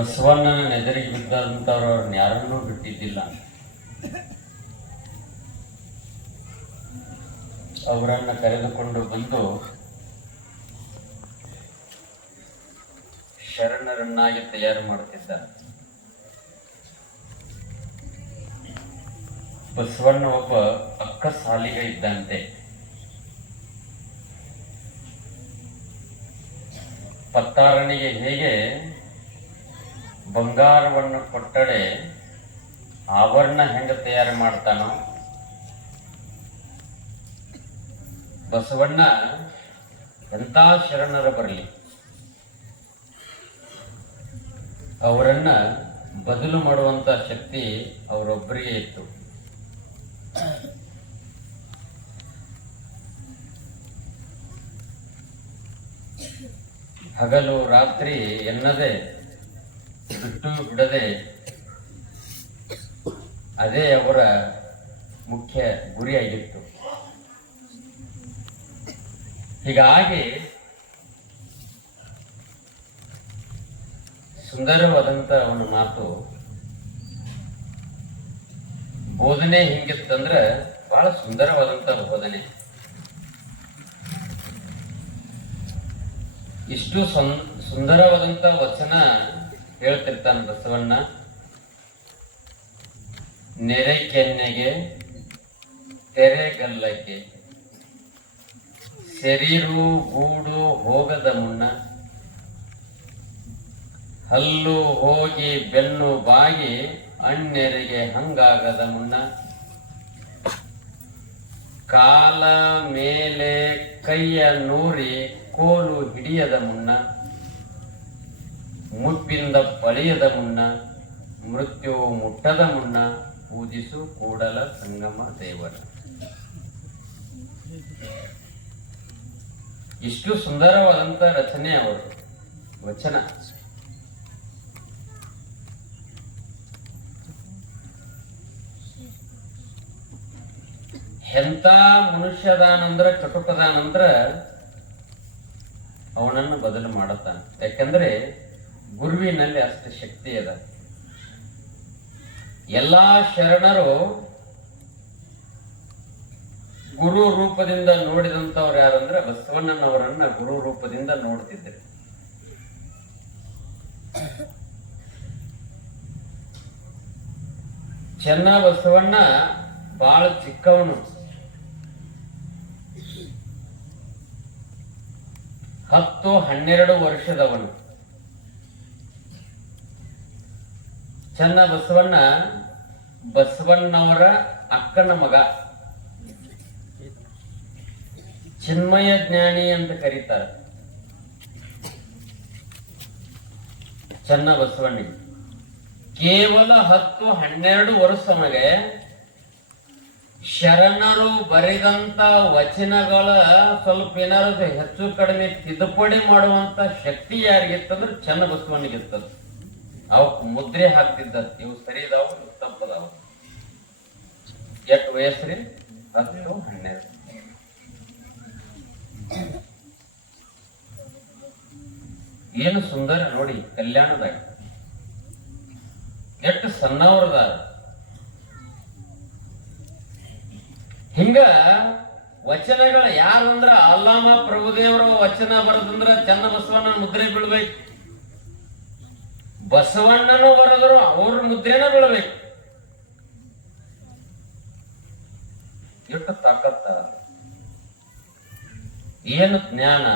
ಬಸವಣ್ಣನ ನೆದರಿಗೆ ಬಿದ್ದಂಥವ್ರು ಅವ್ರನ್ನ ಯಾರನ್ನೂ ಬಿಟ್ಟಿದ್ದಿಲ್ಲ. ಅವರನ್ನ ಕರೆದುಕೊಂಡು ಬಂದು ಶರಣರನ್ನಾಗಿ ತಯಾರು ಮಾಡುತ್ತಿದ್ದ ಬಸವಣ್ಣ ಒಬ್ಬ ಅಕ್ಕ ಸಾಲಿಗ ಇದ್ದಂತೆ. ಪತ್ತಾರಣಿಗೆ ಹೇಗೆ ಬಂಗಾರವನ್ನು ಕೊಟ್ಟರೆ ಆಭರಣ ಹೆಂಗ ತಯಾರು ಮಾಡ್ತಾನೋ? ಬಸವಣ್ಣ ಎಂಥ ಶರಣರ ಬರಲಿ. ಅವರನ್ನ ಬದಲು ಮಾಡುವಂತ ಶಕ್ತಿ ಅವರೊಬ್ಬರಿಗೆ ಇತ್ತು. ಹಗಲು ರಾತ್ರಿ ಎನ್ನದೆ ಬಿಟ್ಟು ಬಿಡದೆ ಅದೇ ಅವರ ಮುಖ್ಯ ಗುರಿಯಾಗಿತ್ತು. ಹೀಗಾಗಿ ಸುಂದರವಾದಂತ ಒಂದು ಮಾತು, ಬೋಧನೆ ಹಿಂಗಿತ್ತಂದ್ರ ಬಹಳ ಸುಂದರವಾದಂತ ಬೋಧನೆ. ಇಷ್ಟು ಸುಂದರವಾದಂತ ವಚನ ಹೇಳ್ತಿರ್ತಾನ ಬಸವಣ್ಣ, ನೆರೆ ಕೆನ್ನೆಗೆ ತೆರೆಗಲ್ಲಕ್ಕೆ ಶರೀರು ಗೂಡು ಹೋಗದ ಮುನ್ನ, ಹಲ್ಲು ಹೋಗಿ ಬೆನ್ನು ಬಾಗಿ ಅಣ್ಣೆರೆಗೆ ಹಂಗಾಗದ ಮುನ್ನ. ಕಾಲ ಮೇಲೆ ಕೈಯ ನೂರಿ ಕೋಲು ಹಿಡಿಯದ ಮುನ್ನ. ಮುಪ್ಪಿಂದ ಪಳೆಯದ ಮುನ್ನ ಮೃತ್ಯು ಮುಟ್ಟದ ಮುನ್ನ ಪೂಜಿಸು ಕೂಡಲ ಸಂಗಮ ದೇವರ. ಇಷ್ಟು ಸುಂದರವಾದಂತ ರಚನೆ ಅವರು, ವಚನ. ಎಂತ ಮನುಷ್ಯದಾನಂದ್ರ, ಕಟುಕದಾನಂದ್ರ ಅವನನ್ನು ಬದಲು ಮಾಡತಾನ ಯಾಕಂದ್ರೆ ಗುರುವಿನಲ್ಲಿ ಅಷ್ಟು ಶಕ್ತಿ ಅದ ಎಲ್ಲಾ ಶರಣರು ಗುರು ರೂಪದಿಂದ ನೋಡಿದಂತವ್ರು ಯಾರಂದ್ರೆ ಬಸವಣ್ಣನವರನ್ನ ಗುರು ರೂಪದಿಂದ ನೋಡ್ತಿದ್ರು ಚೆನ್ನ ಬಸವಣ್ಣ ಬಹಳ ಚಿಕ್ಕವನು. ಹತ್ತು ಹನ್ನೆರಡು ವರ್ಷದವನು. ಚೆನ್ನ ಬಸವಣ್ಣ, ಬಸವಣ್ಣವರ ಅಕ್ಕನ ಮಗ. ಚಿನ್ಮಯ ಜ್ಞಾನಿ ಅಂತ ಕರೀತಾರೆ. ಚನ್ನ ಬಸವಣ್ಣಿಗೆ ಕೇವಲ ಹತ್ತು, ಹನ್ನೆರಡು ವರ್ಷಮಗೆ ಶರಣರು ಬರೆದಂತ ವಚನಗಳ ಸ್ವಲ್ಪ ಏನಾದ್ರು ಹೆಚ್ಚು ಕಡಿಮೆ ತಿದ್ದುಪಡಿ ಮಾಡುವಂತ ಶಕ್ತಿ ಯಾರಿಗಿತ್ತಂದ್ರೆ ಚನ್ನ ಬಸವಣ್ಣಿಗಿರ್ತದ ಅವಕ್ ಮುದ್ರೆ ಹಾಕ್ತಿದ್ದ ಇವು ಸರಿ ಇದಾವ ತಪ್ಪದಾವ ಎಷ್ಟು ವಯಸ್ಸ್ರಿ ಹತ್ತು ಹನ್ನೆರಡು. ಏನು ಸುಂದರ ನೋಡಿ, ಕಲ್ಯಾಣದಾಗ. ಎಷ್ಟು ಸಣ್ಣವ್ರದ ಹಿಂಗ ವಚನಗಳ ಯಾರಂದ್ರ, ಅಲ್ಲಾಮ ಪ್ರಭುದೇವರ ವಚನ ಬರದಂದ್ರ ಚನ್ನ ಬಸವಣ್ಣ ಮುದ್ರೆ ಬೀಳ್ಬೇಕು. ಬಸವಣ್ಣನು ಬರೆದರು, ಅವ್ರ ಮುದ್ರೆನ ಬೀಳಬೇಕು. ಎಷ್ಟು ತಾಕತ್ತ. ಏನು ಜ್ಞಾನ?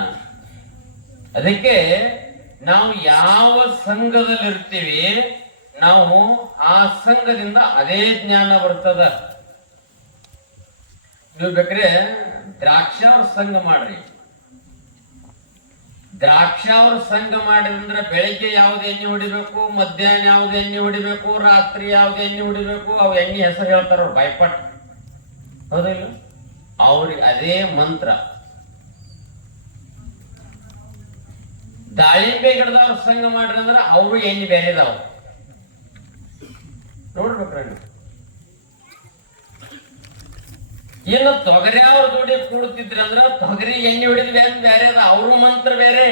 ಅದಕ್ಕೆ ನಾವು ಯಾವ ಸಂಘದಲ್ಲಿ ಇರ್ತೀವಿ ನಾವು ಆ ಸಂಘದಿಂದ ಅದೇ ಜ್ಞಾನ ಬರ್ತದ. ನೀವು ಬೇಕ್ರೆ ದ್ರಾಕ್ಷಾವ್ರ ಸಂಘ ಮಾಡ್ರಿ. ದ್ರಾಕ್ಷಾವ್ರ ಸಂಘ ಮಾಡಿದ್ರೆ ಬೆಳಿಗ್ಗೆ ಯಾವ್ದು ಎಣ್ಣೆ ಹೊಡಿಬೇಕು, ಮಧ್ಯಾಹ್ನ ಯಾವ್ದು ಎಣ್ಣೆ ಹೊಡಿಬೇಕು, ರಾತ್ರಿ ಯಾವ್ದು ಎಣ್ಣೆ ಹೊಡಿಬೇಕು, ಅವ್ ಎಣ್ಣೆ ಹೆಸರು ಹೇಳ್ತಾರ ಅವ್ರು ಬಾಯ್ಪಟ್ ಹೌದಿಲ್ಲ ಅವ್ರಿಗೆ ಅದೇ ಮಂತ್ರ. ದಾಳಿಂಬೆ ಗಿಡದವ್ರ ಸಂಘ ಮಾಡ್ರಿ ಅಂದ್ರೆ ಅವ್ರು ಎಣ್ಣೆ ಬೇರೆದವ್. ನೋಡ್ಬೇಕ್ರಿ ಇನ್ನು ತೊಗರಿ ಅವ್ರ ಜೋಡಿ ಕೂಡುತ್ತಿದ್ರಿ ಅಂದ್ರ ತೊಗರಿ ಎಣ್ಣೆ ಹೊಡಿದ್ ಬ್ಯಾಂಕ್ ಬೇರೆ ಅದ, ಅವ್ರ ಮಂತ್ರ ಬೇರೆ.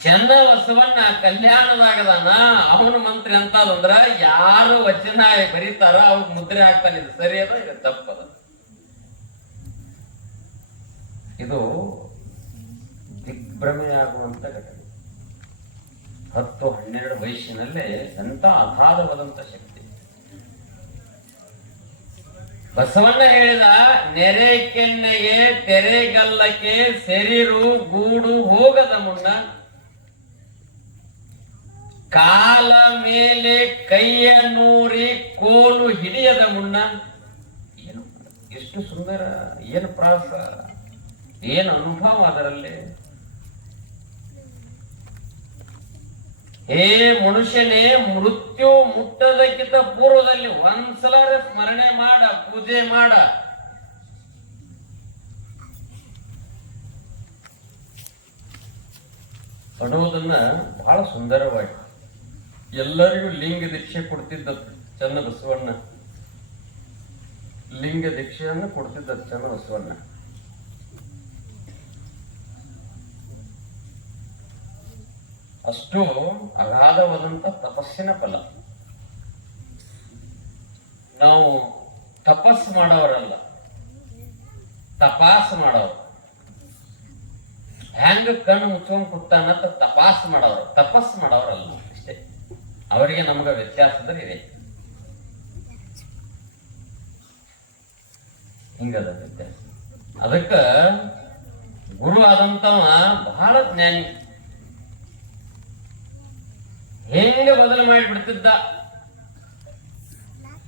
ಚಂದ ಬಸವಣ್ಣ ಕಲ್ಯಾಣದಾಗದಾನ, ಅವನ ಮಂತ್ರಿ ಅಂತದಂದ್ರ ಯಾರು ವಚನ ಬರೀತಾರ ಅವ್ರ ಮುದ್ರೆ ಹಾಕ್ತಾನೆ, ಇದು ಸರಿ ಅದ, ಇದು ತಪ್ಪದ ಇದು ದಿಗ್ಭ್ರಮೆ ಆಗುವಂತ ಘಟನೆ. ಹತ್ತು ಹನ್ನೆರಡು ವಯಸ್ಸಿನಲ್ಲೇ ಅಂತ ಅಗಾಧವಾದಂಥ ಶಕ್ತಿ. ಬಸವಣ್ಣ ಹೇಳಿದ, ನೆರೆ ಕೆನ್ನೆಗೆ ತೆರೆಗಲ್ಲಕ್ಕೆ ಸೆರಿರು ಗೂಡು ಹೋಗದ ಮುನ್ನ ಕಾಲ ಮೇಲೆ ಕೈಯ ನೂರಿ ಕೋಲು ಹಿಡಿಯದ ಮುನ್ನ ಏನು, ಎಷ್ಟು ಸುಂದರ, ಏನು ಪ್ರಾಸ ಏನು ಅನುಭವ ಅದರಲ್ಲಿ. ಹೇ ಮನುಷ್ಯನೇ, ಮೃತ್ಯು ಮುಟ್ಟದಕ್ಕಿಂತ ಪೂರ್ವದಲ್ಲಿ ಒಂದ್ಸಲ ಸ್ಮರಣೆ ಮಾಡ, ಪೂಜೆ ಮಾಡ. ಪಡುವುದನ್ನ ಬಹಳ ಸುಂದರವಾಗಿ ಎಲ್ಲರಿಗೂ ಲಿಂಗ ದೀಕ್ಷೆ ಕೊಡ್ತಿದ್ದ ಚನ್ನ ಬಸವಣ್ಣ ಲಿಂಗ ದೀಕ್ಷೆಯನ್ನು ಕೊಡ್ತಿದ್ದ ಚನ್ನ ಬಸವಣ್ಣ ಅಷ್ಟು ಅಗಾಧವಾದಂಥ ತಪಸ್ಸಿನ ಫಲ. ನಾವು ತಪಸ್ ಮಾಡೋರಲ್ಲ, ತಪಾಸ್ ಮಾಡೋರು. ಹೆಂಗ ಕಣ್ಣು ಮುಚ್ಕೊಂಡ್ ಅಂತ ತಪಾಸ್ ಮಾಡೋರು ತಪಸ್ ಮಾಡೋರಲ್ಲ ಅಷ್ಟೇ. ಅವರಿಗೆ ನಮ್ಗ ವ್ಯತ್ಯಾಸದ ಇದೆ. ಹಿಂಗದ ವ್ಯತ್ಯಾಸ. ಅದಕ್ಕ ಗುರು ಆದಂತವ ಬಹಳ ಜ್ಞಾನಿ. ಹೆಂಗ ಬದಲು ಮಾಡಿಬಿಡ್ತಿದ್ದ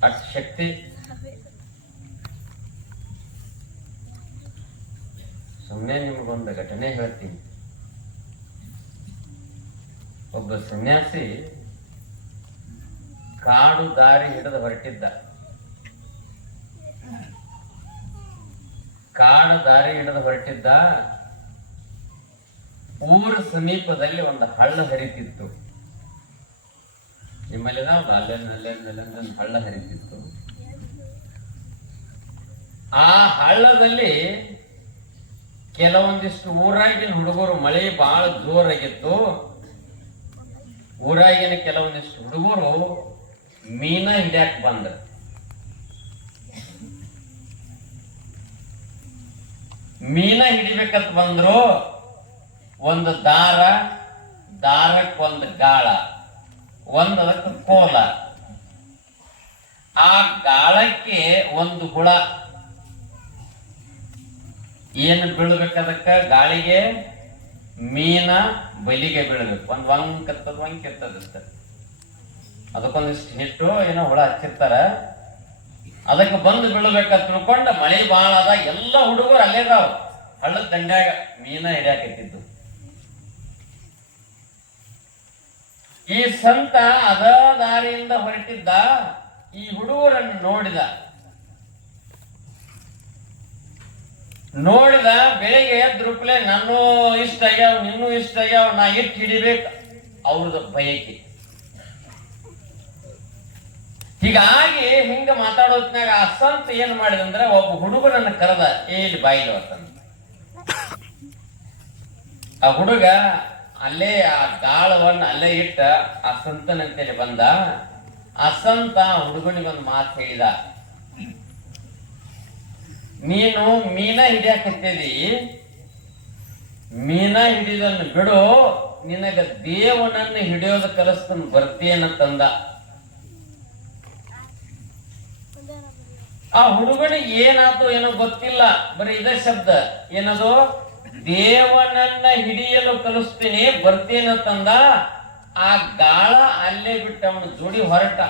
ಅಷ್ಟು ಶಕ್ತಿ. ಸುಮ್ಮನೆ ನಿಮಗೊಂದು ಘಟನೆ ಹೇಳ್ತೀನಿ. ಒಬ್ಬ ಸನ್ಯಾಸಿ ಕಾಡು ದಾರಿ ಹಿಡಿದು ಹೊರಟಿದ್ದ. ಕಾಡು ದಾರಿ ಹಿಡಿದು ಹೊರಟಿದ್ದ ಊರ ಸಮೀಪದಲ್ಲಿ ಒಂದು ಹಳ್ಳ ಹರಿತಿತ್ತು. ನಿಮ್ಮಲ್ಲಿ ಮೇಲೆ ನಾವು ಅಲ್ಲೆಲ್ಲ ಒಂದು ಹಳ್ಳ ಹರಿತಿತ್ತು. ಆ ಹಳ್ಳದಲ್ಲಿ ಕೆಲವೊಂದಿಷ್ಟು ಊರಾಗಿನ ಹುಡುಗರು ಮಳೆ ಬಹಳ ಜೋರಾಗಿತ್ತು. ಊರಾಗಿನ ಕೆಲವೊಂದಿಷ್ಟು ಹುಡುಗರು ಮೀನ ಹಿಡ್ಯಾಕ್ ಬಂದ್ರ. ಮೀನ ಹಿಡಿಬೇಕಂತ ಬಂದ್ರು. ಒಂದು ದಾರ, ದಾರಕ್ಕೊಂದು ಗಾಳ. ಒಂದು ಅದಕ್ಕೆ ಕೋಲ. ಆ ಗಾಳಕ್ಕೆ ಒಂದು ಹುಳ. ಏನು ಬೀಳ್ಬೇಕದಕ್ಕ ಗಾಳಿಗೆ, ಮೀನ, ಬಲಿಗೆ ಬೀಳ್ಬೇಕು. ಒಂದು ವಂಕ್ ಇರ್ತದ ವಂಕ್ ಇರ್ತದ ಅದಕ್ಕೊಂದಿಷ್ಟು ಹಿಟ್ಟು, ಏನೋ ಹುಳ ಹಚ್ಚಿರ್ತಾರ. ಅದಕ್ಕೆ ಬಂದು ಬೀಳ್ಬೇಕಂತ ತಿಳ್ಕೊಂಡು ಮಳೆ ಭಾಳ ಅದ ಎಲ್ಲ ಹುಡುಗರು ಅಲ್ಲೇ ಇದಾವ ಹಳ್ಳದ ದಂಡ್ಯಾಗ ಮೀನ ಹಿಡಿಯಾಕತ್ತಿದ್ದು ಈ ಸಂತ ಅದ ದಾರಿಯಿಂದ ಹೊರಟಿದ್ದ ಈ ಹುಡುಗರನ್ನು ನೋಡಿದ. ನೋಡಿದ ಬೆಳಿಗ್ಗೆ ಎದ್ರುಪ್ಲೆ ನನ್ನೂ ಇಷ್ಟ ಆಗ್ಯಾವ, ನಿನ್ನೂ ಇಷ್ಟ ಆಗ್ಯಾವ, ನಾ ಇಟ್ಟು ಹಿಡಿಬೇಕು. ಅವ್ರದ್ದು ಬಯಕೆ. ಹೀಗಾಗಿ ಹಿಂಗ ಮಾತಾಡೋದ್ನಾಗ ಆ ಸಂತ ಏನ್ ಮಾಡಿದಂದ್ರೆ ಒಬ್ಬ ಹುಡುಗನನ್ನ ಕರೆದ ಏಲಿ ಬಾಯಿಲು ಅಂತ ಆ ಹುಡುಗ ಅಲ್ಲೇ ಆ ಗಾಳವನ್ನ ಅಲ್ಲೇ ಇಟ್ಟ ಆ ಬಂದ. ಆ ಸಂತ ಹುಡುಗನಿಗೊಂದು ಮಾತು ಹೇಳಿದ. ನೀನು ಮೀನ ಹಿಡಿಯಾಕತ್ತಿದಿ. ಮೀನ ಹಿಡಿದನ್ನು ಬಿಡು, ನಿನಗ ದೇವನನ್ನು ಹಿಡಿಯೋದ ಕಲಸ್ತನ್ ಬರ್ತೇನಂತಂದ. ಆ ಹುಡುಗನಿಗೆ ಏನಾಯ್ತು ಏನೋ ಗೊತ್ತಿಲ್ಲ, ಬರೀ ಇದೇ ಶಬ್ದ. ಏನದು? ದೇವನನ್ನ ಹಿಡಿಯಲು ಕಲಿಸ್ತೀನಿ ಬರ್ತೀನಂತಂದ ಆ ಗಾಳ ಅಲ್ಲೇ ಬಿಟ್ಟ ಅವನ ಜೋಡಿ ಹೊರಟ.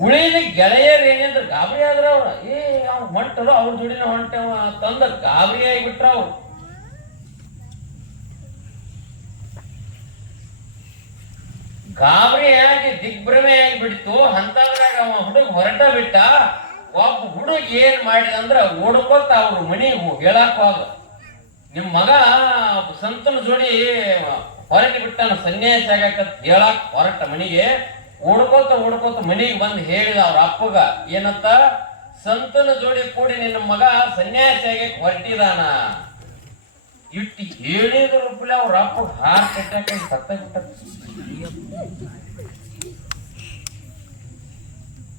ಉಳಿದ ಗೆಳೆಯರು ಏನಿದ್ರು, ಗಾಬರಿ ಆದ್ರ ಅವ್ರ. ಏ, ಅವ್ನು ಹೊಂಟರು, ಅವ್ರ ಜೋಡಿನ ಹೊಂಟವ, ತಂದ ಗಾಬರಿ ಆಗಿಬಿಟ್ರ ಅವ್ರು. ಗಾಬರಿ ಆಗಿ ದಿಗ್ಭ್ರಮೆ ಆಗಿ ಬಿಡ್ತು ಅಂತದ್ರಾಗ ಅವ ಹುಡುಗ ಹೊರಟ ಬಿಟ್ಟ. ಒಬ್ಬ ಹುಡುಗ ಏನ್ ಮಾಡಿದ ಅಂದ್ರ ಓಡ್ಕೊತ ಅವ್ರ ಮನೆಗೆ ಹೇಳಕ್ ಹೋಗ ನಿಮ್ ಮಗ ಸಂತನ ಜೋಡಿ ಹೊರಗೆ ಬಿಟ್ಟನ, ಸನ್ಯಾಸಿ ಆಗಕತ್ ಹೇಳಕ್ ಹೊರಟ ಮನೆಗೆ, ಓಡ್ಕೋತ ಓಡ್ಕೋತ ಮನಿಗೆ ಬಂದು ಹೇಳಿದ ಅವ್ರ ಅಪ್ಪಗ, ಏನಂತ? ಸಂತನ ಜೋಡಿ ಕೂಡಿ ನಿನ್ನ ಮಗ ಸನ್ಯಾಸಿ ಆಗಕ್ಕೆ ಹೊರಟಿದಾನ. ಇಟ್ಟು ಹೇಳಿದ್ರ ರೂಪಲೆ ಅವ್ರ ಅಪ್ಪ ಹಾರ್ ಕಟ್ಟಾಕ ಸತ್ತ ಬಿಟ್ಟ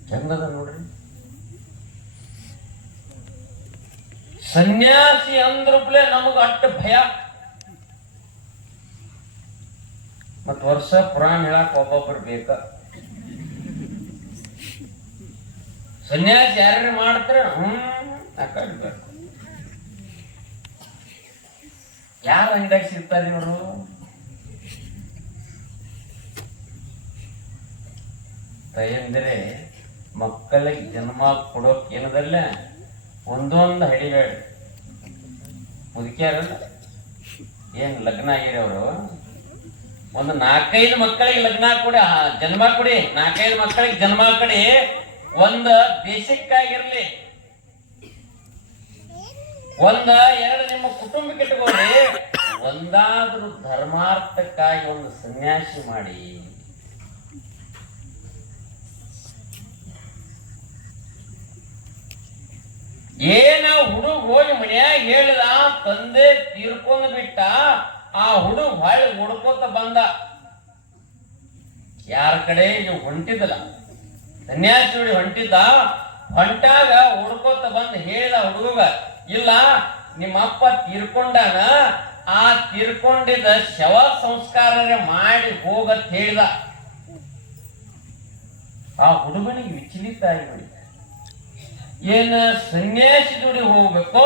ಚಂದದ ನೋಡ್ರಿ. ಸನ್ಯಾಸಿ ಅಂದ್ರಪ್ಲೆ ನಮಗ ಅಟ್ಟ ಭಯ. ಮತ್ ವರ್ಷ ಪುರಾಣ ಹೇಳಕ್ ಒಬ್ಬೊಬ್ರು ಬೇಕ. ಸನ್ಯಾಸಿ ಯಾರು ಮಾಡ್ತಾರ, ಹ್ಮ್ ಹಾಕಬೇಕು ಯಾರ ಅಂಗಡಿಯಾಗ ಸಿಗ್ತಾರೆ ಇವರು? ತಯಂದ್ರೆ, ಮಕ್ಕಳಿಗೆ ಜನ್ಮ ಕೊಡೋಕೆ ಏನದಲ್ಲ? ಒಂದೊಂದು ಹಳಿಗಳು ಮುದುಕಿಯಾರಲ್ಲ ಏನು ಲಗ್ನ ಆಗಿರೋರು ಒಂದು ನಾಲ್ಕೈದು ಮಕ್ಕಳಿಗೆ ಲಗ್ನ ಕೊಡಿ ಜನ್ಮ ಕೊಡಿ, ನಾಲ್ಕೈದು ಮಕ್ಕಳಿಗೆ ಜನ್ಮ ಕೊಡಿ, ಒಂದು ಬೇಸಿಕ್ ಆಗಿರ್ಲಿ ಒಂದ ಎರಡು ನಿಮ್ಮ ಕುಟುಂಬಕ್ಕೆ ಇಟ್ಕೊಳ್ಳಿ ಒಂದಾದ್ರೂ ಧರ್ಮಾರ್ಥಕ್ಕಾಗಿ ಒಂದು ಸನ್ಯಾಸಿ ಮಾಡಿ. ಏನ ಹುಡುಗ ಹೋಗಿ ಮನ್ಯಾಗ ಹೇಳಿದ, ತಂದೆ ತೀರ್ಕೊಂಡು ಬಿಟ್ಟ, ಆ ಹುಡುಗ ಹೊಳ್ಳಿ ಹುಡ್ಕೋತ ಬಂದ. ಯಾರ ಕಡೆ? ನೀವು ಹೊಂಟಿದ್ದಲ್ಲ ಸನ್ಯಾಸಿ ನೋಡಿ ಹೊಂಟಿದ್ದ. ಹೊಂಟಾಗ ಹುಡ್ಕೋತ ಬಂದು ಹೇಳಿದ ಹುಡುಗ, ಇಲ್ಲ ನಿಮ್ಮ ಅಪ್ಪ ತೀರ್ಕೊಂಡಾನ? ಆ ತೀರ್ಕೊಂಡಿದ್ದ ಶವ ಸಂಸ್ಕಾರ ಮಾಡಿ ಹೋಗತ್ ಹೇಳಿದ. ಆ ಹುಡುಗನಿಗೆ ವಿಚಲಿತ ಆಗಿಬಿಡಿದ ಏನ ಸನ್ಯಾಸಿ ಜೋಡಿ ಹೋಗ್ಬೇಕು,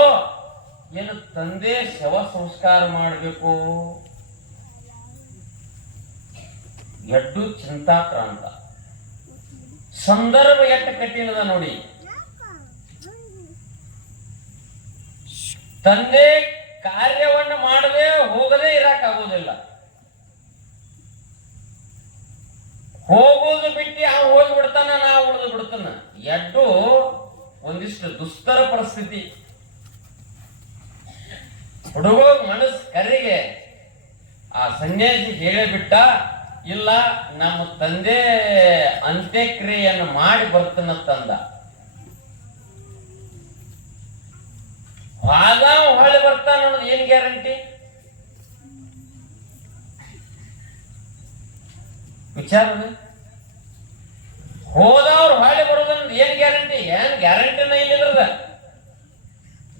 ಏನು ತಂದೆ ಶವ ಸಂಸ್ಕಾರ ಮಾಡಬೇಕು? ಎಡ್ಡು ಚಿಂತಾಕ್ರಾಂತ ಸಂದರ್ಭ ಎಟ್ಟ ಕಠಿಣದ ನೋಡಿ. ತಂದೆ ಕಾರ್ಯವನ್ನು ಮಾಡದೆ ಹೋಗದೆ ಇರಕ್ ಆಗೋದಿಲ್ಲ ಹೋಗೋದು ಬಿಟ್ಟು ಆ ಹೋಗಿ ಬಿಡ್ತಾನ ನಾ ಉಳಿದು ಬಿಡ್ತಾನ. ಎಡ್ಡು ಒಂದಿಷ್ಟು ದುಸ್ತರ ಪರಿಸ್ಥಿತಿ. ಹುಡುಗ ಮನಸ್ ಕರೆಗೆ. ಆ ಸನ್ಯಾಸಿ ಹೇಳೇ ಬಿಟ್ಟ, ಇಲ್ಲ, ನಮ್ಮ ತಂದೆ ಅಂತ್ಯಕ್ರಿಯೆಯನ್ನು ಮಾಡಿ ಬರ್ತನ ತಂದ. ವಾದ ಹೊಳೆ ಬರ್ತಾನ ಏನ್ ಗ್ಯಾರಂಟಿ? ವಿಚಾರ ಹೋದವ್ರು ಹೊಳೆ ಬರೋದಂದ್ರೆ ಏನ್ ಗ್ಯಾರಂಟಿ? ಏನ್ ಗ್ಯಾರಂಟಿನ ಇಲ್ಲದ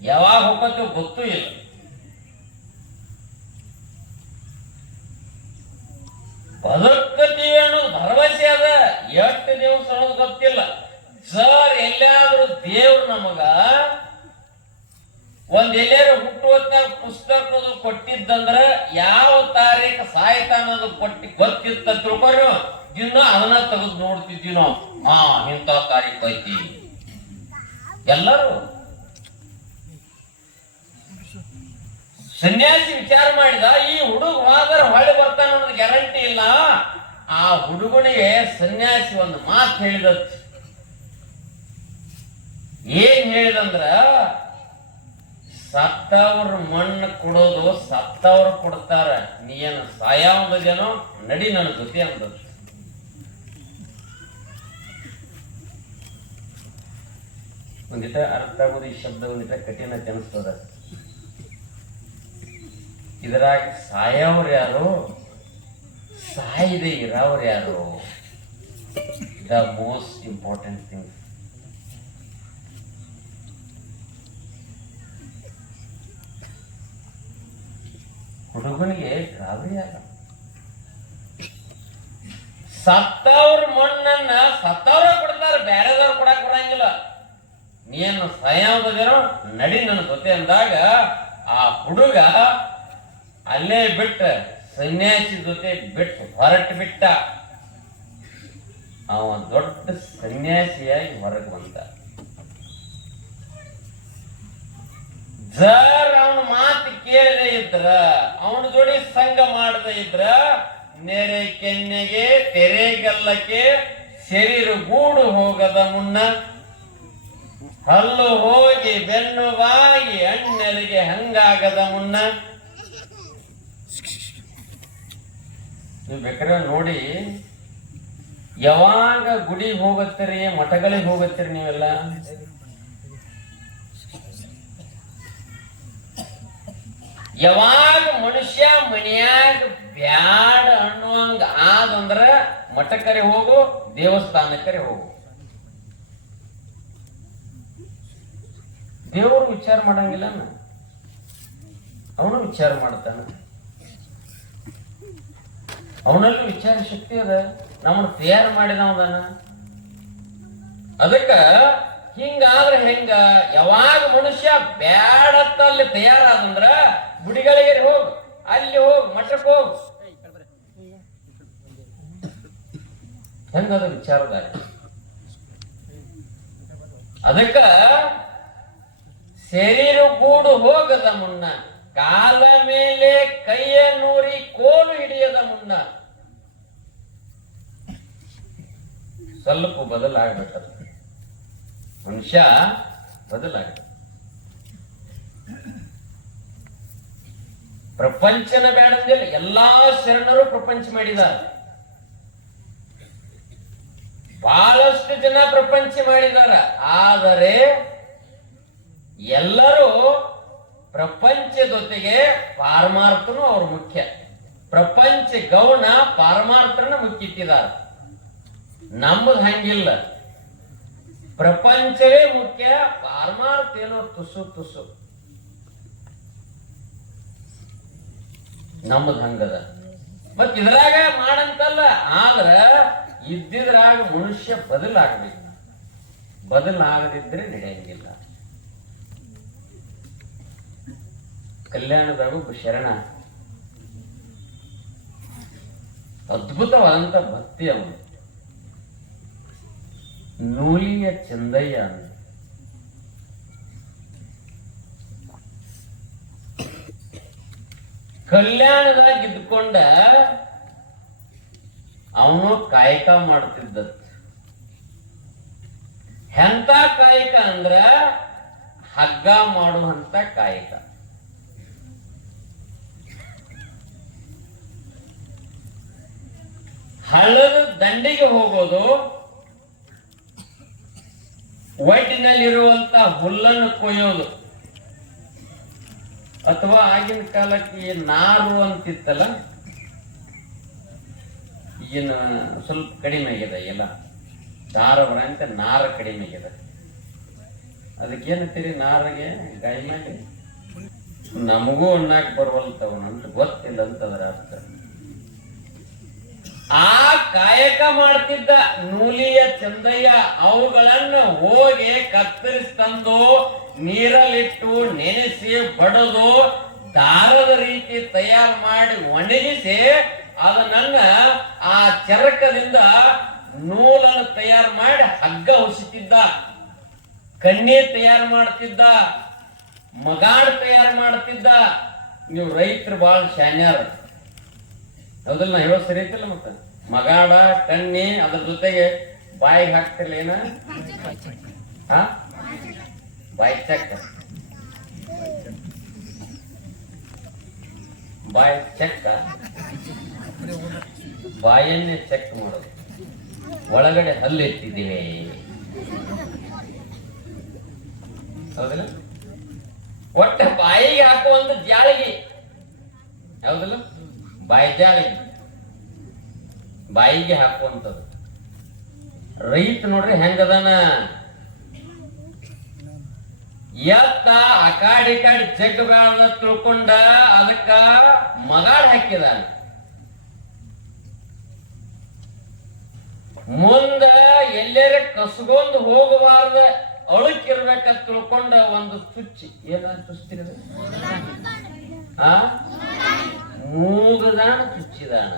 ಯಾವಾಗ ಹೋಗತ್ತೋ ಗೊತ್ತೂ ಇಲ್ಲ. ಬದುಕತೀವಿ ಅನ್ನೋದು ಭರವಸೆ ಅದ. ಎಷ್ಟು ದಿವಸ ಅನ್ನೋದು ಗೊತ್ತಿಲ್ಲ. ಸರ್ ಎಲ್ಲಾದ್ರೂ ದೇವ್ರು ನಮಗ ಒಂದ್ ಎಲ್ಲಾರು ಹುಟ್ಟುವಂತ ಪುಸ್ತಕ ಕೊಟ್ಟಿದ್ದಂದ್ರ ಯಾವ ತಾರೀಕು ಸಾಯ್ತಾನದು ಅನ್ನೋದು ಕೊಟ್ಟಿ ಗೊತ್ತಿತ್ತ ತಿಳ್ಕೊಂಡು ದಿನ ಅದನ್ನ ತೆಗೆದು ನೋಡ್ತಿದ್ವಿ ನಾವು. ಹಾ, ಇಂಥ ತಾರೀಕು ಐತಿ. ಎಲ್ಲರೂ ಸನ್ಯಾಸಿ ವಿಚಾರ ಮಾಡಿದ, ಈ ಹುಡುಗ ಮಾದರ ಹೊಳೆ ಬರ್ತಾನ ಗ್ಯಾರಂಟಿ ಇಲ್ಲ. ಆ ಹುಡುಗನಿಗೆ ಸನ್ಯಾಸಿ ಒಂದು ಮಾತು ಹೇಳಿದ ಏನ್ ಹೇಳಿದಂದ್ರ, ಸತ್ತವ್ರ ಮಣ್ಣು ಕೊಡೋದು ಸತ್ತವ್ರು ಕೊಡ್ತಾರ. ನೀ ಏನು ಜನ ನಡಿ ನನ್ನ ಜೊತೆ ಅಂದ ಒಂದಿಟ ಅರ್ಥ ಆಗೋದು ಈ ಶಬ್ದ ಒಂದಿಟ ಕಠಿಣ ಅನಿಸ್ತದ ಇದರಾಗ ಸಾಯವ್ರು ಯಾರು? ಸಾಯದೆ ಇರೋರು ಯಾರು? ದ ಮೋಸ್ಟ್ ಇಂಪಾರ್ಟೆಂಟ್ ಥಿಂಗ್ ಹುಡುಗನಿಗೆ ಗಾಬರಿ ಆಗ ಸತ್ತವ್ರ ಮಣ್ಣನ್ನ ಸತ್ತವ್ರ ಕೊಡ್ತಾರ. ನೀನು ಸಾಯಾವದೇನೋ ನಡಿ ನನ್ನ ಜೊತೆ ಅಂದಾಗ ಆ ಹುಡುಗ ಅಲ್ಲೇ ಬಿಟ್ಟ ಸನ್ಯಾಸಿ ಜೊತೆ ಬಿಟ್ಟು ಹೊರಟು ಬಿಟ್ಟ. ಅವ ದೊಡ್ಡ ಸನ್ಯಾಸಿಯಾಗಿ ಹೊರಗೆ ಬಂದ. ಜರ್ ಅವನ ಮಾತು ಕೇಳದೆ ಇದ್ರ, ಅವನ ಜೋಡಿ ಸಂಘ ಮಾಡದೆ ಇದ್ರ, ನೆರೆ ಕೆನ್ನೆಗೆ, ತೆರೆಗಲ್ಲಕ್ಕೆ ಶರೀರ ಗೂಡು ಹೋಗದ ಮುನ್ನ ಹಲ್ಲು ಹೋಗಿ ಬೆನ್ನು ಬಾಗಿ ಅಣ್ಣರಿಗೆ ಹಂಗಾಗದ ಮುನ್ನ. ನೀವು ಬೇಕಾದ್ರೆ ನೋಡಿ, ಯಾವಾಗ ಗುಡಿ ಹೋಗತ್ತೀರಿ, ಮಠಗಳಿಗೆ ಹೋಗತ್ತೀರಿ ನೀವೆಲ್ಲ? ಯಾವಾಗ ಮನುಷ್ಯ ಮನೆಯಾಗ ಬ್ಯಾಡ ಅನ್ನುವಂಗ ಆದಂದ್ರ ಮಠಕ್ಕರೆ ಹೋಗು, ದೇವಸ್ಥಾನಕ್ಕರೆ ಹೋಗು. ದೇವರು ವಿಚಾರ ಮಾಡಂಗಿಲ್ಲ ಅವನು ವಿಚಾರ ಮಾಡ್ತಾನ. ಅವನಲ್ಲಿ ವಿಚಾರ ಶಕ್ತಿ ಅದ. ನಮ್ಮನ್ನು ತಯಾರು ಮಾಡಿದವನ ಅದಕ್ಕ ಹಿಂಗಾದ್ರೆ ಹೆಂಗ? ಯಾವಾಗ ಮನುಷ್ಯ ಬ್ಯಾಡತ್ತ ಅಲ್ಲಿ ತಯಾರಾದಂದ್ರ ಗುಡಿಗಳಿಗೆ ಹೋಗು, ಅಲ್ಲಿ ಹೋಗು, ಮಠಕ್ಕೆ ಹೋಗು. ಹೆಂಗದ ವಿಚಾರದ ಅದಕ್ಕ ಶರೀರ ಕೂಡು ಹೋಗದ ಮುನ್ನ, ಕಾಲ ಮೇಲೆ ಕೈಯ ನೂರಿ ಕೋಲು ಹಿಡಿಯದ ಮುನ್ನ. ಸ್ವಲ್ಪ ಬದಲಾಗ್ಬಿಟ್ಟದ ಮನುಷ್ಯ ಬದಲಾಗ ಪ್ರಪಂಚನ ಬೇಡಂದಿಲ್ಲ ಎಲ್ಲಾ ಶರಣರು ಪ್ರಪಂಚ ಮಾಡಿದ್ದಾರೆ. ಬಹಳಷ್ಟು ಜನ ಪ್ರಪಂಚ ಮಾಡಿದಾರ ಆದರೆ ಎಲ್ಲರೂ ಪ್ರಪಂಚದೊತ್ತಿಗೆ ಪಾರಮಾರ್ಥನು ಅವ್ರ ಮುಖ್ಯ. ಪ್ರಪಂಚ ಗೌಣ ಪಾರಮಾರ್ಥನ ಮುಖ್ಯಿಟ್ಟಿದ್ದಾರೆ ನಮ್ಮದು ಹಂಗಿಲ್ಲ. ಪ್ರಪಂಚವೇ ಮುಖ್ಯ, ಪಾರಮಾರ್ಥ ಏನೋ ತುಸು ತುಸು. ನಮ್ಮದು ಹಂಗದ. ಮತ್ ಇದ್ರಾಗ ಮಾಡಂತಲ್ಲ, ಆದ್ರ ಇದ್ದಿದ್ರಾಗ ಮನುಷ್ಯ ಬದಲಾಗಬೇಕು. ಬದಲಾಗದಿದ್ರೆ ನಡೆಯಂಗಿಲ್ಲ. ಕಲ್ಯಾಣದಾಗ ಶರಣ ಅದ್ಭುತವಾದಂತ ಭಕ್ತಿ ಅವನು. ನೂಲಿಯ ಚಂದಯ್ಯ ಕಲ್ಯಾಣದಾಗ ಇದ್ಕೊಂಡ ಅವನು ಕಾಯಕ ಮಾಡ್ತಿದ್ದ ಎಂತ ಕಾಯಕ ಅಂದ್ರ ಹಗ್ಗ ಮಾಡುವಂತ ಕಾಯಕ. ಹಳ್ಳದ ದಂಡಿಗೆ ಹೋಗೋದು. ಒಟ್ಟಿನಲ್ಲಿರುವಂತ ಹುಲ್ಲನ್ನು ಕೊಯ್ಯೋದು. ಅಥವಾ ಆಗಿನ ಕಾಲಕ್ಕೆ ನಾರು ಅಂತಿತ್ತಲ್ಲ, ಈಗಿನ ಸ್ವಲ್ಪ ಕಡಿಮೆ ಆಗಿದೆ ಎಲ್ಲ. ಧಾರವಾಡ ಅಂತ ನಾರ ಕಡಿಮೆ ಆಗಿದೆ. ಅದಕ್ಕೇನಂತೀರಿ ನಾರಿಗೆ ಗಾಯ ಮಾಡಿ ನಮಗೂ ಬರುವಲ್ತವನ ಅಂತ ಗೊತ್ತಿಲ್ಲ ಅಂತಂದ್ರೆ ಅರ್ಥ. ಆ ಕಾಯಕ ಮಾಡ್ತಿದ್ದ ನೂಲಿಯ ಚಂದಯ್ಯ ಅವುಗಳನ್ನ ಹೋಗಿ ಕತ್ತರಿಸ್ತಂದು ನೀರಲ್ಲಿಟ್ಟು ನೆನೆಸಿ ಬಡದು ದಾರದ ರೀತಿ ತಯಾರು ಮಾಡಿ ಒಣಗಿಸಿ ಅದನ್ನ ಆ ಚರಕದಿಂದ ನೂಲನ್ನು ತಯಾರು ಮಾಡಿ ಹಗ್ಗ ಹುಸಿತಿದ್ದ, ಕಣ್ಣಿ ತಯಾರು ಮಾಡ್ತಿದ್ದ ಮಗಾಡ್ ತಯಾರು ಮಾಡ್ತಿದ್ದ. ನೀವು ರೈತರು ಬಾಳ ಶಾನ್ಯಾರ. ಹೌದಲ್ಲ, ನಾ ಹೇಳೋ ಸರಿ ಐತಿಲ್ಲ ಮತ್ತೆ? ಮಗಾಡ ಕಣ್ಣಿ, ಅದ್ರ ಜೊತೆಗೆ ಬಾಯಿಗೆ ಹಾಕ್ತಿಲ್ಲ ಏನ? ಹಾ? ಬಾಯಿ ಚೆಕ್. ಬಾಯಿ ಚೆಕ್. ಬಾಯನ್ನೇ ಚೆಕ್ ಮಾಡೋದು ಒಳಗಡೆ ಹಲ್ಲು ಎತ್ತಿದ್ದೇವೆ ಹೌದಿಲ್ಲ? ಒಟ್ಟ ಬಾಯಿಗೆ ಹಾಕುವಂತ ಜಾಳಿಗೆ ಹೌದಲ್ಲ? ಬಾಯಿ ಜಾಳಿಗೆ ಬಾಯಿಗೆ ಹಾಕುವಂಥದ್ದು. ರೈತ ನೋಡ್ರಿ ಹೆಂಗದಾನ ಎತ್ತ ಆ ಕಾಡಿ ಜಗ್ ಬೇಡ ತಿಳ್ಕೊಂಡ ಅದಕ್ಕ ಮಗಾಳ್ ಹಾಕಿದ. ಮುಂದ ಎಲ್ಲರ ಕಸಗೊಂದು ಹೋಗಬಾರ್ದ, ಅಳುಕಿರ್ಬೇಕಂತ ತಿಳ್ಕೊಂಡ ಒಂದು ಚುಚ್ಚಿ ಏನ ಚುಚ್ಚಿರ ಆ? ಮೂಗದಾನ ಚುಚ್ಚಿದಾನ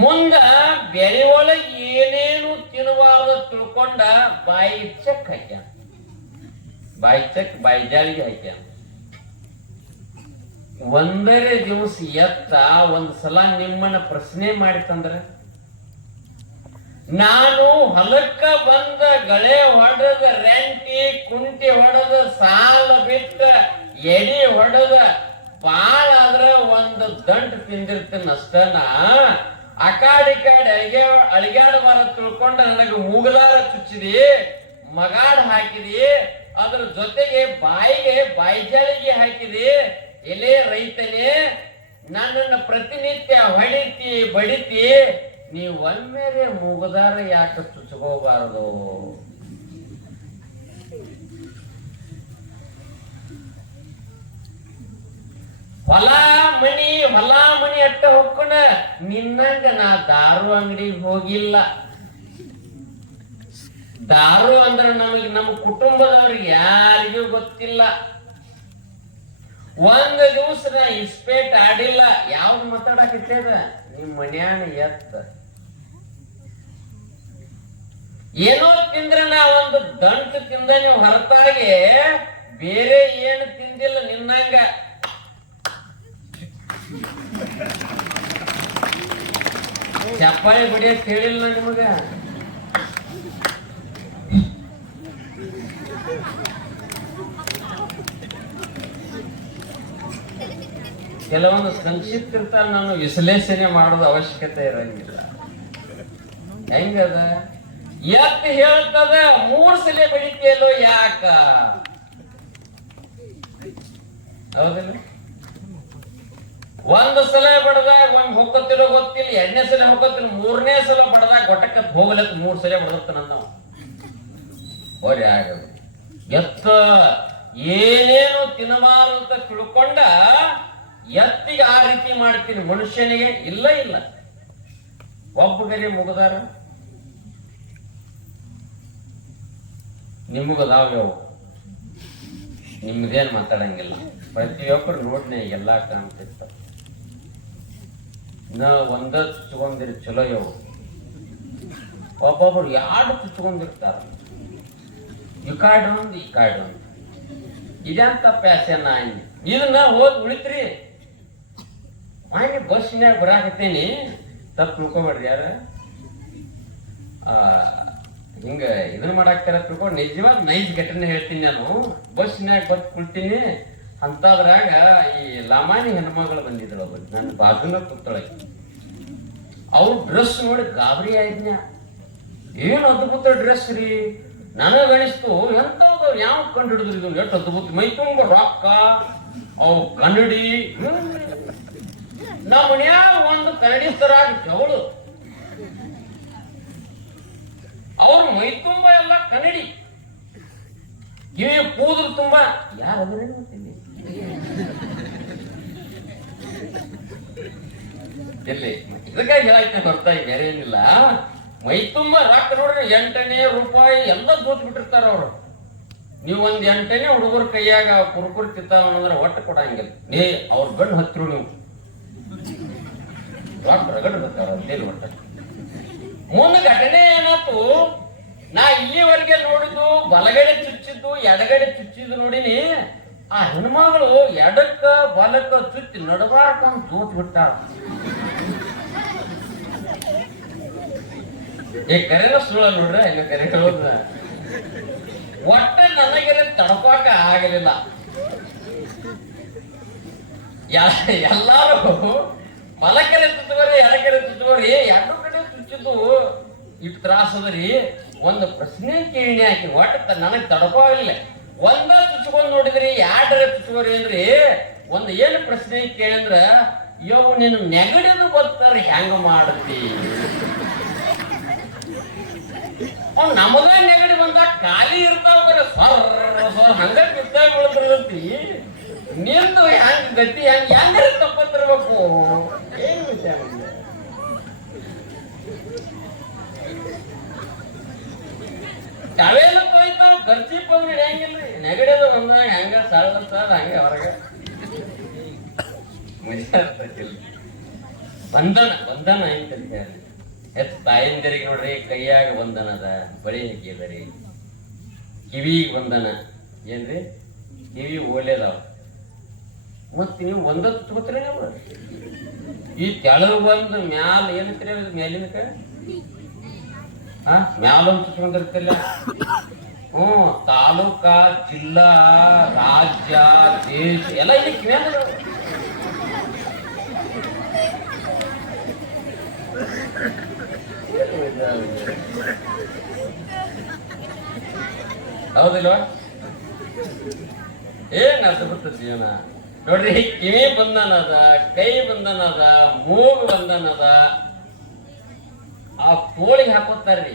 ಮುಂದ ಬೆಳೆ ಒಳಗೆ ಏನೇನು ತಿನ್ನಬಾರ್ದ ತಿಳ್ಕೊಂಡ ಬಾಯಿ ಚೆಕ್ ಹಾಕ್ಯಾನ. ಬಾಯಿ ಚೆಕ್, ಬಾಯಿ ಜಾಳಿಗೆ ಹಾಕ್ಯಾನ. ಒಂದರೇ ದಿವಸ ಎತ್ತ ಒಂದ್ ಸಲ ನಿಮ್ಮನ್ನ ಪ್ರಶ್ನೆ ಮಾಡಿತಂದ್ರ? ನಾನು ಹೊಲಕ್ಕ ಬಂದ ಗಳೆ ಹೊಡೆದ ರೆಂಟಿ, ಕುಂಟಿ ಹೊಡೆದ ಸಾಲ ಬಿಟ್ಟ ಎಡಿ ಹೊಡೆದ ಆದ್ರ ಒಂದು ದಂಟ್ ತಿಂದಿರ್ತೇನೆ ಅಕಾಡಿ ಕಾಡಿ ಅಳಿಗೆ, ಅಳಿಗಾಡ ಬರ ತಿಳ್ಕೊಂಡ ನನಗೆ ಮೂಗಲಾರ ಚುಚ್ಚಿದಿ, ಮಗಾಡ್ ಹಾಕಿದಿ, ಅದ್ರ ಜೊತೆಗೆ ಬಾಯಿಗೆ ಬಾಯಿಜಾಳಿಗೆ ಹಾಕಿದಿ. ಎಲೆ ರೈತನೇ, ನನ್ನನ್ನು ಪ್ರತಿನಿತ್ಯ ಹೊಡಿತಿ, ಬಡಿತಿ ನೀವು ಒಮ್ಮೆರೆ ಮುಗದಾರ ಯಾಕೆ ಚುಚ್ಕೋಬಾರದು? ಹೊಲ ಮನಿ ಹೊಲ ಮನಿ ಅಟ್ಟ ಹೊಕ್ಕಣ ನಿನ್ನಂಗ ನಾ ದಾರು ಅಂಗಡಿಗೆ ಹೋಗಿಲ್ಲ. ದಾರು ಅಂದ್ರೆ ನಮಗೆ ನಮ್ಮ ಕುಟುಂಬದವ್ರಿಗೆ ಯಾರಿಗೂ ಗೊತ್ತಿಲ್ಲ. ಒಂದ್ ದಿವಸ ನಾ ಇಸ್ಪೇಟ್ ಆಡಿಲ್ಲ. ಯಾವ್ದು ಮಾತಾಡಕತ್ತೇದ ನಿಮ್ ಮನ್ಯಾನ ಎತ್ತ. ಏನೋ ತಿಂದ್ರೆ ನಾ ಒಂದು ದಂಟು ತಿಂದ ನೀವು ಹೊರತಾಗಿ ಬೇರೆ ಏನು ತಿಂದಿಲ್ಲ ನಿನ್ನಂಗ. ಚಪ್ಪಾಳಿ ಬಿಡಿಯ ಹೇಳಿಲ್ಲ ನಿಮಗೆ? ಕೆಲವೊಂದು ಸಂಕ್ಷಿಪ್ತ ನಾನು ವಿಶ್ಲೇಷಣೆ ಮಾಡೋದು ಅವಶ್ಯಕತೆ ಇರಂಗಿಲ್ಲ. ಹೆಂಗದ ಎತ್ತ ಹೇಳ್ತದ ಮೂರ್ ಸಲ ಬೆಳಿಗ್ಗೆ ಯಾಕ? ಹೌದಿಲ್ಲ? ಒಂದು ಸಲ ಬಡದಾಗ ಒಮ್ಮೆ ಹೊಕ್ಕತ್ತಿರೋ ಗೊತ್ತಿಲ್ಲ, ಎರಡನೇ ಸಲ ಹೊಕ್ಕತ್ತಿಲ್ಲ ಮೂರನೇ ಸಲ ಬಡದಾಗ ಗೊಟ್ಟಕ್ಕ ಹೋಗ್ಲಕ್ ಮೂರ್ ಸಲ ಬಡದತ್ತ ನನ್ನ ಆಗದು ಎತ್ತ ಏನೇನು ತಿನ್ನಬಾರ ಅಂತ ತಿಳ್ಕೊಂಡ ಎತ್ತಿಗೆ ಆ ರೀತಿ ಮಾಡ್ತೀನಿ ಮನುಷ್ಯನಿಗೆ ಇಲ್ಲ ಇಲ್ಲ. ಒಬ್ಬಗರಿ ಮುಗದಾರ? ನಿಮಗದಾವ್ಯವು ನಿಮ್ದೇನ್ ಮಾತಾಡಂಗಿಲ್ಲ. ಪ್ರತಿಯೊಬ್ಬರು ನೋಡ್ನೆ ಎಲ್ಲಾ ಕಾಣ್ತಿರ್ತಾವ ನಾ ಚಲೋ ಯಾವ ಒಬ್ಬೊಬ್ರು ಯಾರು ಚುಚ್ಕೊಂಡಿರ್ತಾರ ಈ ಕಾಡ್ ಒಂದು, ಈ ಕಾಡ್ ಒಂದು. ಇದೆಂತ ಆಯ್ನಿ ಇದನ್ನ ಹೋದ್ ಉಳಿತ್ರಿ. ಮಾನ್ಯ ಬಸ್ನ್ಯಾಗ ಬರಾಕತ್ತೇನಿ. ತಪ್ಪು ತಿಳ್ಕೊಬೇಡ್ರಿ ಯಾರ? ಹಿಂಗ ಇದನ್ನ ಮಾಡಾಕ್ತಾರ ತಿಳ್ಕೊಂಡು ನಿಜವಾದ ನೈಜ್ ಘಟನೆ ಹೇಳ್ತೀನಿ ನಾನು. ಬಸ್ನ್ಯಾಗ ಬತ್ ಕುಳ್ತೀನಿ ಅಂತದ್ರಾಗ ಈ ಲಮಾನಿ ಹೆಣ್ಮಗಳು ಬಂದಿದ್ರು ಅವ್ರು, ನನ್ನ ಬಾಗಿಲ ಕುತ್ತಳೆ ಅವ್ರ ಡ್ರೆಸ್ ನೋಡಿ ಗಾಬರಿ ಆಯ್ತನ ಏನು ಅದ್ಭುತ ಡ್ರೆಸ್ ರೀ? ನನಗ ಅನಿಸ್ತು ಎಂತ ಯಾವ ಕಂಡು ಹಿಡಿದ್ರು ಇದು? ಎಷ್ಟು ಅದ್ಭುತ, ಮೈ ತುಂಬ ರೊಕ್ಕ ಅವು ಕನ್ನಡಿ. ನಮ್ಮ ಒಂದು ಕನ್ನಡಿ ತರ ಅವಳು ಅವ್ರ ಮೈ ತುಂಬ ಎಲ್ಲ ಕನ್ನಡಿ. ಕಿವಿ ಕೂದಲು ತುಂಬಾ, ಯಾರು ಎಲ್ಲಿ? ಇದಕ್ಕಾಗಿ ಹೇಳಾಯ್ತು ಬರ್ತಾ ಬೇರೆ ಏನಿಲ್ಲ. ಮೈ ತುಂಬ ರೊಕ್ಕ ನೋಡ್ರಿ ಎಂಟನೇ ರೂಪಾಯಿ ಎಲ್ಲ ದೋತ್ ಬಿಟ್ಟಿರ್ತಾರ ಅವರು. ನೀವು ಒಂದ್ ಎಂಟನೇ ಹುಡುಗರ ಕೈಯಾಗ ಕುರ್ಕುರ್ ತಿಂತಾವ ಅಂದ್ರೆ ಒಟ್ಟು ಕೊಡಂಗಿಲ್ಲ. ನೀ ಅವ್ರ ಗಂಡು ಹತ್ರ ನೀವು. ರೊಕ್ಕ ಘಟನೆ ಏನಾಯ್ತು? ನಾ ಇಲ್ಲಿವರೆಗೆ ನೋಡಿದ್ದು ಬಲಗಡೆ ಚುಚ್ಚಿದ್ದು, ಎಡಗಡೆ ಚುಚ್ಚಿದ್ದು ನೋಡಿನಿ. ಆ ಹೆಣ್ಮಗಳು ಎಡಕ್ಕ ಬಲಕ್ಕ ಚುಚ್ಚಿ ಅಂತ ಜೋತ್ ಬಿಟ್ಟಾರ ಏ ಕರೆನ ಸುಳ ನೋಡ್ರಿ, ಇಲ್ಲಿ ಕರೆ ಹೇಳೋದ. ಒಟ್ಟೆ ನನಗೆ ತಡಪಾಕ ಆಗಲಿಲ್ಲ. ಎಲ್ಲಾರು ಮಲಕೆರೆ ತುತ್ತುವರಿ ಎಡಕೆರೆ ತುತ್ತುವರಿ ಎರಡು ಕಡೆ ತುಚ್ಚಿದ್ದು ಇಟ್ಟು ತ್ರಾಸದ್ರಿ ಒಂದು ಪ್ರಶ್ನೆ ಕೇಳಿ ಹಾಕಿ, ಒಟ್ಟ ನನಗೆ ತಡಪಾಗಲಿಲ್ಲ ಒಂದ ಚುಚ್ಕೊಂಡ್ ನೋಡಿದ್ರಿ ಯಾರ ಚುಚ್ಚುವರಿ ಅಂದ್ರಿ, ಒಂದ್ ಏನು ಪ್ರಶ್ನೆ ಕೇಳಂದ್ರ ಯವ್ ನೀನು ನೆಗಡಿದು ಬರ್ತಾರ ಹೆಂಗ ಮಾಡ್ತಿ? ಅವ್ನ್ ನಮಗ ನೆಗಡಿ ಬಂದ ಖಾಲಿ ಇರ್ತಾವ ಸರ್ ಹಂಗ ಬಿದ್ದಾಗ ಬೀಳ್ತಿರ್ತೈತಿ ನಿಂದು ಹೆಂಗ್, ಗತಿ ಹೆಂಗ್ ಹೆಂಗಾರ ತಪ್ಪತ್ತಿರ್ಬೇಕು ಏನ್ ವಿಷಯ ನಿಂದು? ಬಂಧನ ಬಂಧನ ಎತ್ ತಾಯಂದಿರಿಗೆ ನೋಡ್ರಿ, ಕೈಯಾಗ ಬಂಧನ ಅದ, ಬಳಿ ಹಾಕಿದರಿ ಕಿವಿಗೆ ಬಂಧನ. ಏನ್ರಿ? ಕಿವಿ ಓಲೆದಾವ ಮತ್ ನೀವು ಒಂದ ತುತ್ಕೋತೀರ ನೀವು ಈ ತೆಳಗ್ ಬಂದು ಮ್ಯಾಲ ಏನಂತೀರಿ ಮೇಲಿನ ಹಾ ಚುಚ್ಕೊಂಡಿರ್ತಿಲ್ಲ ಹ್ಞೂ, ತಾಲೂಕ, ಜಿಲ್ಲಾ, ರಾಜ್ಯ, ದೇಶ, ಎಲ್ಲ ಇಲ್ಲಿ ಕಿವ್ಯಾಗ ಹೌದಿಲ್ವ? ಏನ್ ಅದ್ಭುತ ಜೀವನ? ನೋಡ್ರಿ, ಕಿವಿ ಬಂಧನ ಅದ ಕೈ ಬಂಧನ ಅದ ಮೂಗು ಬಂಧನ ಅದ ಆ ಕೋಳಿಗೆ ಹಾಕೋತಾರ್ರಿ